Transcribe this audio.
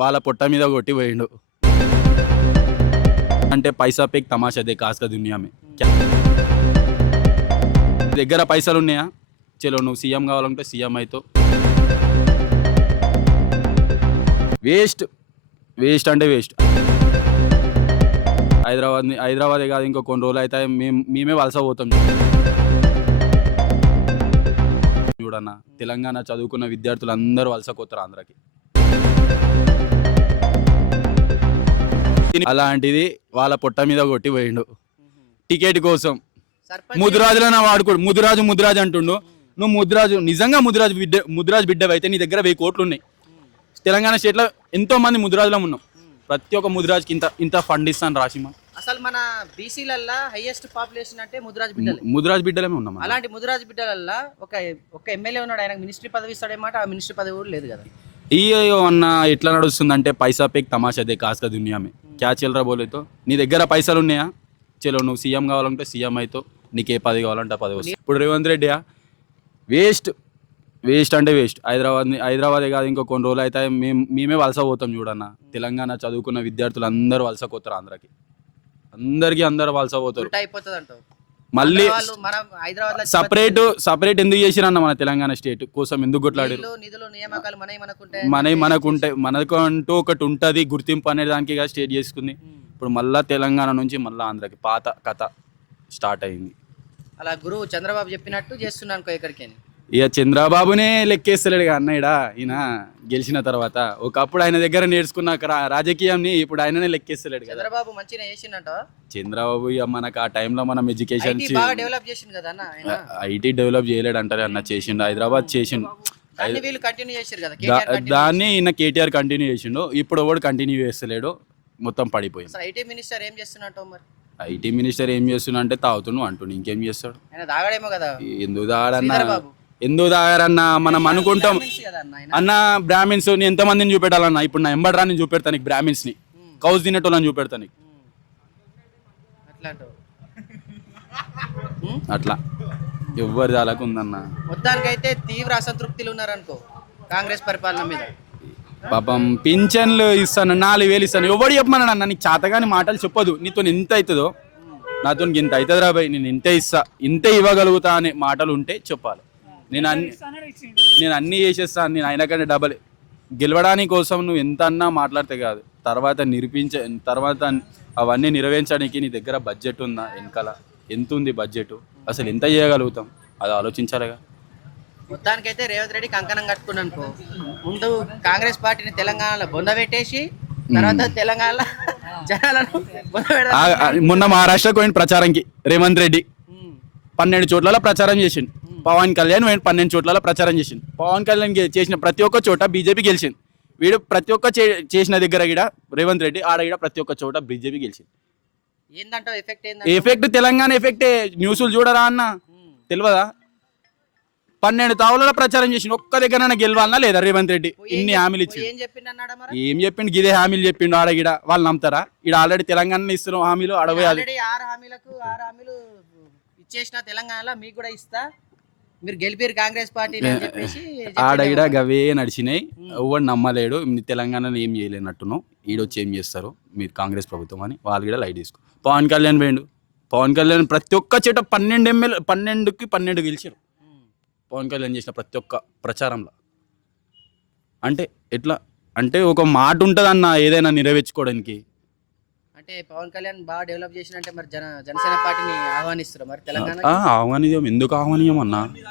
వాళ్ళ పొట్ట మీద కొట్టి పోయిండు. అంటే పైసా పేక్ తమాషాదే కాస్క దగ్గర పైసలు ఉన్నాయా? చలో నువ్వు సీఎం కావాలంటే సీఎం అవుతావు వేస్ట్. వేస్ట్ అంటే వేస్ట్. హైదరాబాద్ హైదరాబాదే కాదు ఇంకో కొన్ని రోజులు అయితే మేము మేమే వలస పోతాం. చూడన్నా తెలంగాణ చదువుకున్న విద్యార్థులు అందరూ వలస పోతారు ఆంధ్రాకి. అలాంటిది వాళ్ళ పొట్ట మీద కొట్టి పోయిండు. టికెట్ కోసం. ముదిరాజులో నా వాడుకోడు. ముదిరాజు ముదిరాజు అంటుండు. నువ్వు ముదిరాజు నిజంగా ముదిరాజు బిడ్డ ముదిరాజు బిడ్డ అయితే నీ దగ్గర వెయ్యి కోట్లు ఉన్నాయి. తెలంగాణ స్టేట్లో ఎంతో మంది ముదిరాజులో ఉన్నాం. ప్రతి ఒక్క ముదిరాజుకి ఇంత ఇంత ఫండ్ ఇస్తాను రాసిమా అసలు మన బీసీలల్లా హైయెస్ట్ పాపులేషన్ అంటే ముదిరాజ్ బిడ్డలే. ముదిరాజు బిడ్డలమే ఉన్నాం. అలాంటి ముదిరాజ్ బిడ్డలల్లా ఒక ఒక ఎమ్మెల్యే ఉన్నాడు ఆయనకు మినిస్ట్రీ పదవి ఇస్తాడేమాట ఆ మినిస్ట్రీ పదవి కూడా లేదు కదా. ఈ అన్న ఎట్లా నడుస్తుందంటే పైసా పేక్ తమాషా దే కాస్క దునియామే క్యా చిల్లరా బోలేతో నీ దగ్గర పైసలు ఉన్నాయా? చలో నువ్వు సీఎం కావాలంటే సీఎం అయితే నీకు ఏ కావాలంటే ఆ వస్తుంది ఇప్పుడు రేవంత్ రెడ్డియా వేస్ట్. వేస్ట్ అంటే వేస్ట్. హైదరాబాద్ హైదరాబాదే కాదు ఇంకో కొన్ని రోజులు అయితే మేము మేమే వలస పోతాం చూడన్న. తెలంగాణ చదువుకున్న విద్యార్థులు అందరూ వలస పోతారు అందరికి అందరికీ అందరూ వలస పోతారు. మళ్ళీ మన హైదరాబాద్ సపరేట్ సపరేట్ ఎందుకు చేసిరన్న మన తెలంగాణ స్టేట్ కోసం ఎందుకు కొట్లాడారు? నిధులు నిధులు నియామకాలు మనవి మనకు అంటూ ఒకటి ఉంటుంది గుర్తింపు అనే దానికి కదా స్టేట్ చేసుకుంది. ఇప్పుడు మళ్ళా తెలంగాణ నుంచి మళ్ళా ఆంధ్రాకి పాత కథ స్టార్ట్ అయింది. అలా గురువు చంద్రబాబు చెప్పినట్టు చేస్తున్నాను అనుకో ఇక్కడికి ఇక చంద్రబాబునే లెక్కేస్తలేడు అన్నయ్యడ. ఈయన గెలిచిన తర్వాత. ఒకప్పుడు ఆయన దగ్గర నేర్చుకున్న రాజకీయాన్ని ఇప్పుడు ఆయననే లెక్కేస్తలేడు చంద్రబాబు మంచిగా చంద్రబాబు ఇక మనకు ఆ టైంలో మనం ఎడ్యుకేషన్ డెవలప్ చేసిండు కదా అన్న ఐటీ డెవలప్ చేయలేడు అంటారు అన్న చేసిండు. హైదరాబాద్ చేసిండు. దాన్ని ఈయన కేటీఆర్ కంటిన్యూ చేసిండు. ఇప్పుడు ఎవడు కంటిన్యూ చేస్తలేడు. మొత్తం పడిపోయింది. ఐటీ మినిస్టర్ ఏం చేస్తున్నట్టు మరి? ఐటీ మినిస్టర్ ఏం చేస్తున్నా అంటే తాగుతున్నావు అంటుండు. ఇంకేం చేస్తాడు? ఆయన తాగడేమో కదా. ఎందుకు తాగారన్నా ఎందుకు తాగారన్నా? మనం అనుకుంటాం. అన్న బ్రాహ్మిన్స్ని ఎంతమందిని చూపెట్టాలన్నా? ఇప్పుడు నా ఎంబడ్రా నేను చూపెడతాను నీకు బ్రాహ్మిన్స్ని. ఉమ్, కౌస్ తినేటోళ్ళని చూపెడతాను నీకు. అట్లా. ఎవ్వరి దాలకు ఉందన్న మొత్తానికైతే తీవ్ర అసంతృప్తిలు ఉన్నారనుకో కాంగ్రెస్ పరిపాలన మీద. పాపం పింఛన్లు ఇస్తాను నాలుగు వేలు ఇస్తాను. ఎవడు చెప్పమన్నాడు అన్న? నీకు చేతగాని మాటలు చెప్పదు నీతో ఎంత అవుతుందో నాతో ఇంత అవుతుంది రాబాయ్ నేను ఇంతే ఇస్తా ఇంతే ఇవ్వగలుగుతా అనే మాటలు ఉంటే చెప్పాలి. నేను అన్ని నేను అన్ని చేసేస్తా నేను అయినా కంటే డబల్ గెలవడానికి కోసం నువ్వు ఎంత అన్నా మాట్లాడితే కాదు. తర్వాత నిరూపించ తర్వాత అవన్నీ నెరవేర్చడానికి నీ దగ్గర బడ్జెట్ ఉందా వెనకాల? ఎంత ఉంది బడ్జెట్ అసలు ఎంత చేయగలుగుతాం? అది ఆలోచించాలిగా. మొత్తానికైతే రేవంత్ రెడ్డి కంకణం కట్టుకున్నాను అనుకో ముందు కాంగ్రెస్ పార్టీని తెలంగాణలో బొందబెట్టేసి తర్వాత తెలంగాణలో జనాలను మొన్న మహారాష్ట్రకు పోయిన ప్రచారంకి రేవంత్ రెడ్డి. పన్నెండు చోట్ల ప్రచారం చేసిండు. పవన్ కళ్యాణ్ పన్నెండు చోట్ల ప్రచారం చేసిండు. పవన్ కళ్యాణ్ చేసిన ప్రతి ఒక్క చోట బీజేపీ గెలిచింది. వీడు ప్రతి ఒక్క చేసిన దగ్గర గిడ రేవంత్ రెడ్డి ఆడ గిడ ప్రతి ఒక్క చోట బీజేపీ గెలిచింది. ఎఫెక్ట్ తెలంగాణ ఎఫెక్టే. న్యూస్లు చూడరా అన్న? తెలియదా పన్నెండు తావులలో ప్రచారం చేసిండు. ఒక్క దగ్గర గెలవాలనా లేదా రేవంత్ రెడ్డి? ఇన్ని హామీలు ఇచ్చిండు. ఏం చెప్పిండు? గిదే హామీలు చెప్పిండు ఆడ గిడ వాళ్ళు నమ్ముతారా? ఇక్కడ ఆల్రెడీ తెలంగాణ ఇస్తున్న హామీలు అడవే అది ఆల్రెడీ ఆరు హామీలకు ఆరు హామీలు ఇచ్చేసిన తెలంగాణలో మీకు కూడా ఇస్తా. మీరు గెలిపారు కాంగ్రెస్ పార్టీని అని చెప్పేసి ఆడ చెప్పిండు ఈడ ఏమో. గవే నడిచినాయి. ఎవడు నమ్మలేడు. తెలంగాణలో ఏం చేయలేనట్టును ఈడొచ్చి ఏం చేస్తారు? మీరు కాంగ్రెస్ ప్రభుత్వం అని వాళ్ళు కూడా లైట్ తీసుకో. పవన్ కళ్యాణ్ పోయిండు. పవన్ కళ్యాణ్ ప్రతి ఒక్క చేట పన్నెండు ఎమ్మెల్యే పన్నెండుకి పన్నెండు గెలిచారు. పవన్ కళ్యాణ్ చేసిన ప్రతి ఒక్క ప్రచారంలో. అంటే ఎట్లా? అంటే ఒక మాట ఉంటుంది అన్న ఏదైనా నెరవేర్చుకోవడానికి. అంటే పవన్ కళ్యాణ్ బాగా డెవలప్ చేసినంటే మరి జన జనసేన పార్టీని ఆహ్వానిస్తారు మరి తెలంగాణ ఆహ్వానియం ఎందుకు ఆహ్వానియం అన్న?